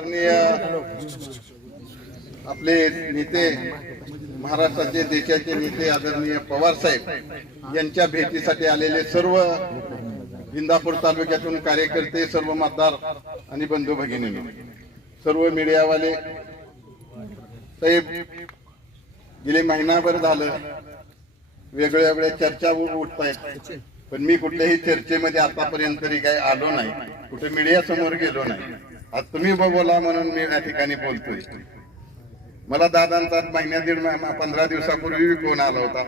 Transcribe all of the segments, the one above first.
आदरणीय आपले नेते महाराष्ट्राचे देशाचे नेते आदरणीय पवार साहेब यांच्या भेटीसाठी आलेले सर्व इंदापूर तालुक्यातून कार्यकर्ते सर्व मतदार आणि बंधू भगिनी सर्व मीडियावाले साहेब गेले महिनाभर झालं वेगळ्या वेगळ्या चर्चा उठत आहेत पण मी कुठल्याही चर्चेमध्ये आतापर्यंत तरी काही आलो नाही. कुठे मीडिया समोर गेलो नाही. आज तुम्ही बोला म्हणून मी या ठिकाणी बोलतोय. मला दादांचा महिन्या दीड महिना पंधरा दिवसापूर्वी फोन आला होता.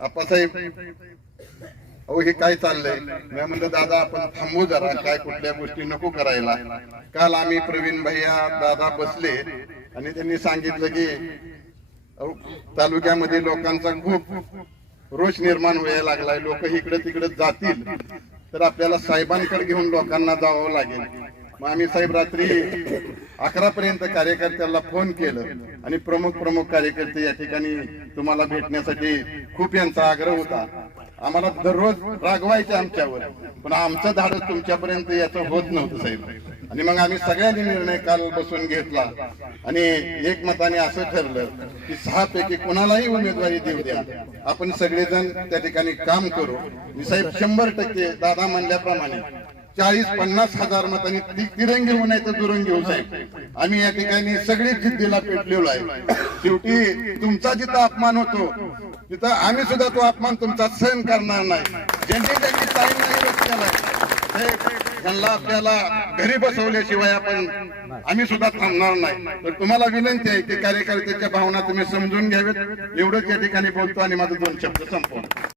आप्पासाहेब अहो हे काय चाललंय? मी म्हणलं दादा आपण थांबू जरा. काय कुठल्या गोष्टी नको करायला. काल आम्ही प्रवीण भैया दादा बसले आणि त्यांनी सांगितलं की अहो, तालुक्यामध्ये लोकांचा खूप रोष निर्माण व्हायला लागलाय लोक इकडे तिकडे जातील. तर आपल्याला साहेबांकडे घेऊन लोकांना जावं लागेल. मग आम्ही साहेब रात्री अकरा पर्यंत कार्यकर्त्याला फोन केलं. आणि प्रमुख प्रमुख कार्यकर्ते या ठिकाणी तुम्हाला भेटण्यासाठी खूप यांचा आग्रह होता. आम्हाला दररोज रागवायचे आमच्यावर. पण आमचं धाडस तुमच्यापर्यंत याचं होत नव्हतं साहेब. आणि मग आम्ही सगळ्यांनी निर्णय काल बसून घेतला. आणि एकमताने असं ठरलं की सहा पैकी कोणालाही उमेदवारी देऊ द्या. आपण सगळेजण त्या ठिकाणी काम करू. मी साहेब शंभर टक्के दादा म्हणल्याप्रमाणे चाळीस पन्नास हजार मतांनी ती तिरंगी होऊ नाही तर दुरंगी होऊ साहेब. आम्ही या ठिकाणी सगळे जिद्दीला पेटलेलो आहे. शेवटी तुमचा जिथं अपमान होतो तिथं आम्ही सुद्धा तो अपमान तुमचा सहन करणार नाही. ज्यांनी त्यांनी टाईम नाही त्यांना आपल्याला घरी बसवल्याशिवाय आपण आम्ही सुद्धा थांबणार नाही. तर तुम्हाला विनंती आहे की कार्यकर्त्याच्या भावना तुम्ही समजून घ्यावेत. एवढंच या ठिकाणी बोलतो आणि माझं दोन शब्द संपवतो.